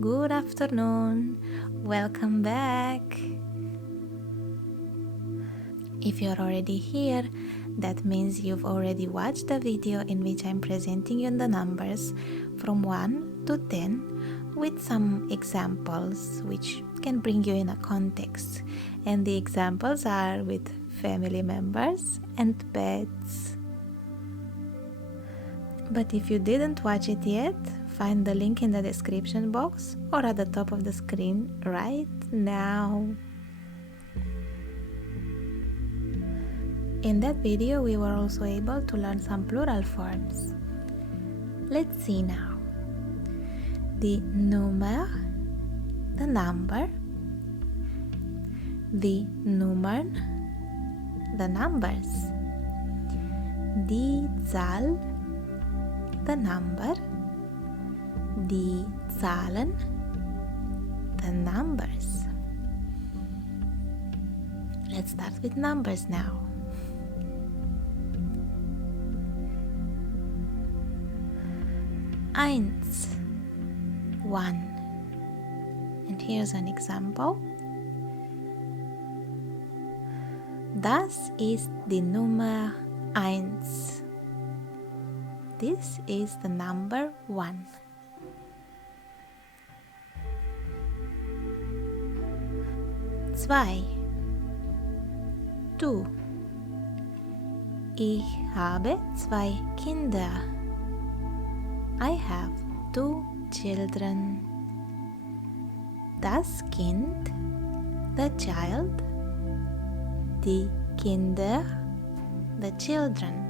Good afternoon. Welcome back. If you're already here, that means you've already watched the video in which I'm presenting you the numbers from 1 to 10 with some examples which can bring you in a context. And the examples are with family members and pets. But if you didn't watch it yet, find the link in the description box or at the top of the screen right now. In that video, we were also able to learn some plural forms. Let's see now. The nummer, the number. The nummern, the numbers. Die Zahl, the number. Die Zahlen, the numbers. Let's start with numbers now. Eins, 1. And here's an example. Das ist die Nummer 1. This is the number 1. 2. Du. Ich habe 2 Kinder. I have 2 children. Das Kind, the child. Die Kinder, the children.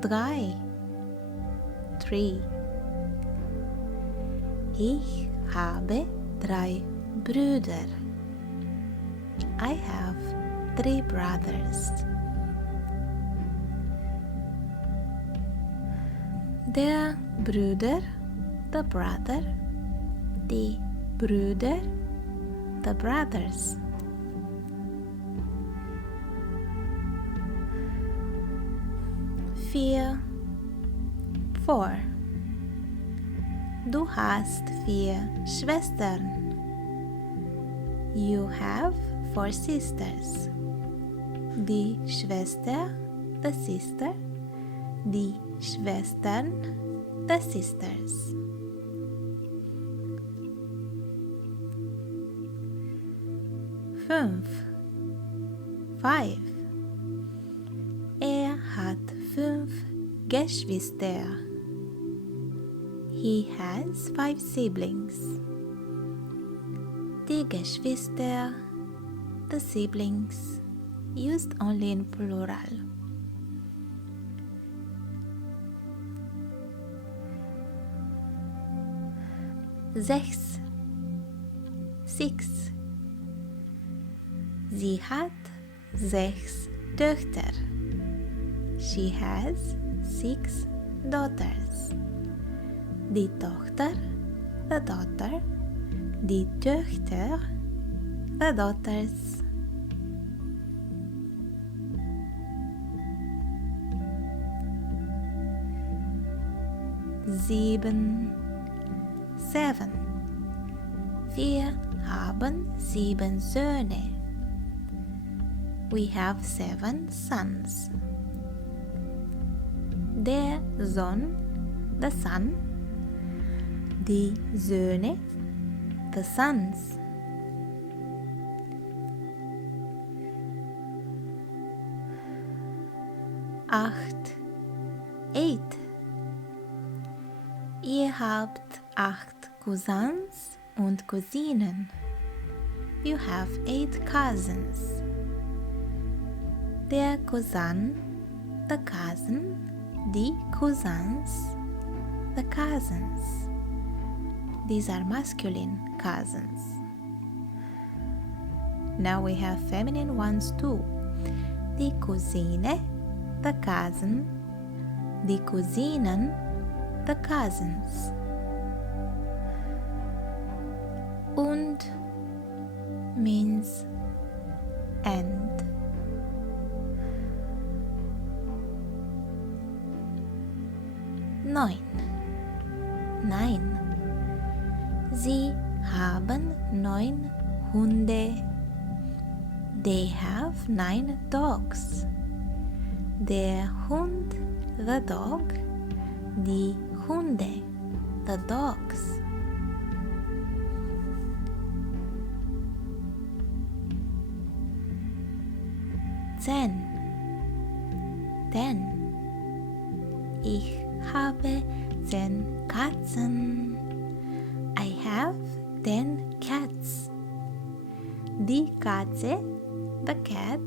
3. Ich habe 3 Brüder. I have 3 brothers. Der Brüder, the brother. Die Brüder, the brothers. 4. Du hast 4 Schwestern. You have 4 sisters. Die Schwester, the sister. Die Schwestern, the sisters. 5. Er hat 5 Geschwister. He has 5 siblings. Die Geschwister, the siblings, used only in plural. 6. Sie hat 6 Töchter. She has 6 daughters. Die Tochter, the daughter. Die Töchter, the daughters. 7. Wir haben 7 Söhne. We have 7 sons. Der Sohn, the son. Die Söhne, the sons. 8. Ihr habt 8 Cousins und Cousinen. You have 8 cousins. Der Cousin, the cousin. Die Cousins, the cousins. These are masculine cousins. Now we have feminine ones too. Die Cousine, the cousin. Die Cousinen, the cousins. Und means and. haben 9 Hunde. They have 9 dogs. Der Hund, the dog. Die Hunde, the dogs. Ten. Ich habe 10 Katzen. I have 10 cats. Die Katze, the cat.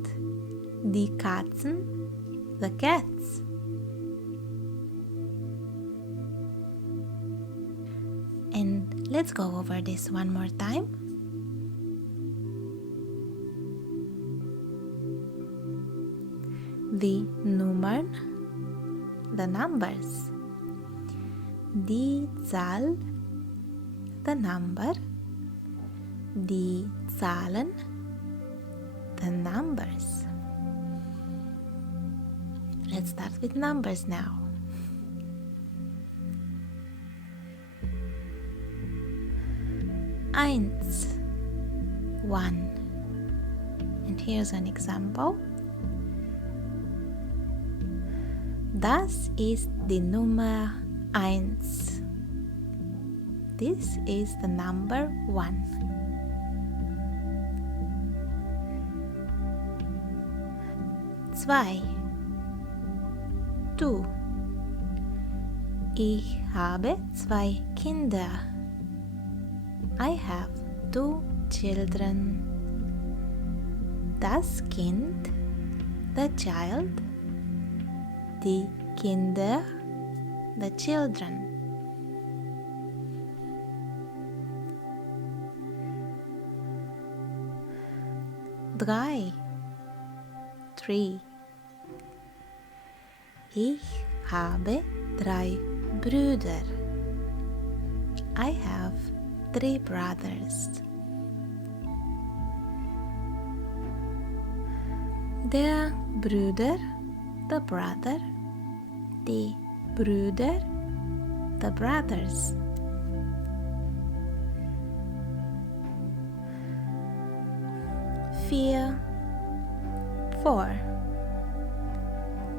Die Katzen, the cats. And let's go over this one more time. Die Nummern, the numbers. Die Zahl, the number. Die Zahlen, the numbers. Let's start with numbers now. Eins, 1. And here's an example. Das ist die Nummer 1. This is the number 1. Zwei. 2. Ich habe 2 Kinder. I have 2 children. Das Kind, the child. Die Kinder, the children. Drei. 3. Ich habe 3 Brüder. I have 3 brothers. Der Brüder, the brother. Die Brüder, the brothers. Vier. 4.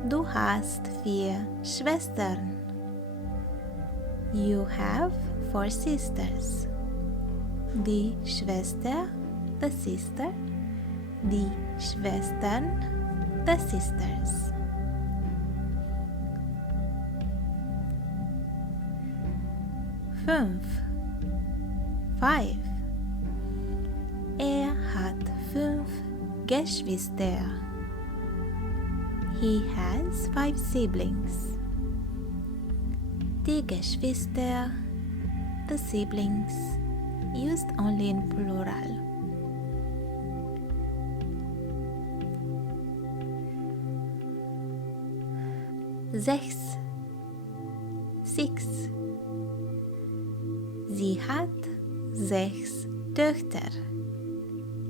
Du hast 4 Schwestern. You have 4 sisters. Die Schwester, the sister. Die Schwestern, the sisters. 5. Er hat 5 Geschwister. He has 5 siblings. Die Geschwister, the siblings, used only in plural. 6. Sie hat 6 Töchter.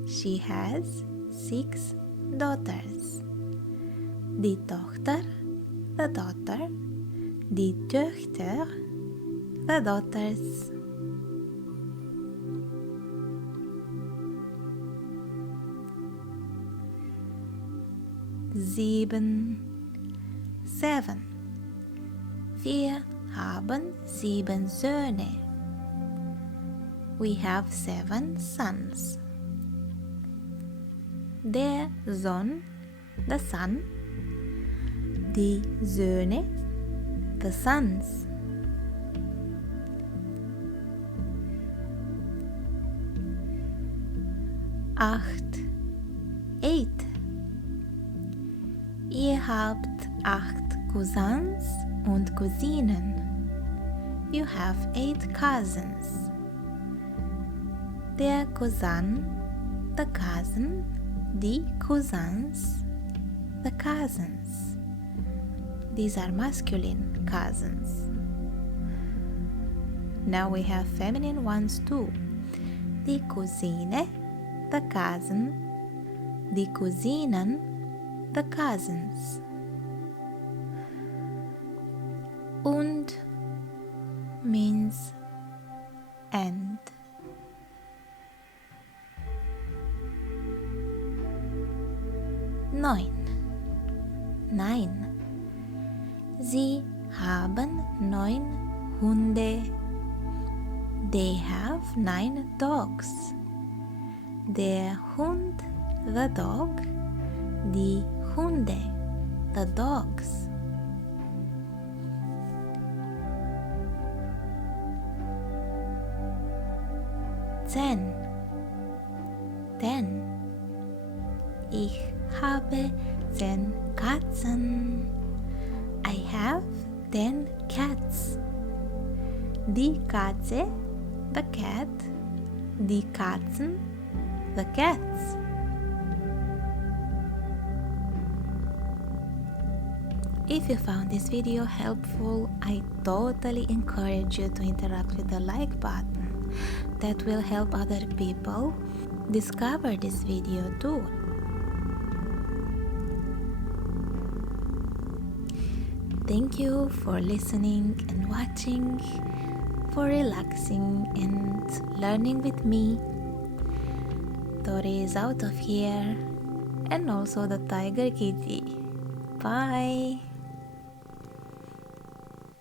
She has 6 daughters. Die Tochter, the daughter. Die Töchter, the daughters. 7. Wir haben 7 Söhne. We have 7 sons. Der Sohn, the son. Die Söhne, the sons. 8. Ihr habt 8 Cousins und Cousinen. You have 8 cousins. Der Cousin, the cousin. Die Cousins, the cousins. These are masculine cousins. Now we have feminine ones too. Die Cousine, the cousin. Die Cousinen, the cousins. Und means and. 9. 9. Sie haben 9 Hunde. They have 9 dogs. Der Hund, the dog. Die Hunde, the dogs. 10. 10. Ich habe 10 Katzen. I have 10 cats. Die Katze, the cat. Die Katzen, the cats. If you found this video helpful, I totally encourage you to interact with the like button. That will help other people discover this video too. Thank you for listening and watching, for relaxing and learning with me. Tori is out of here, and also the tiger kitty. Bye!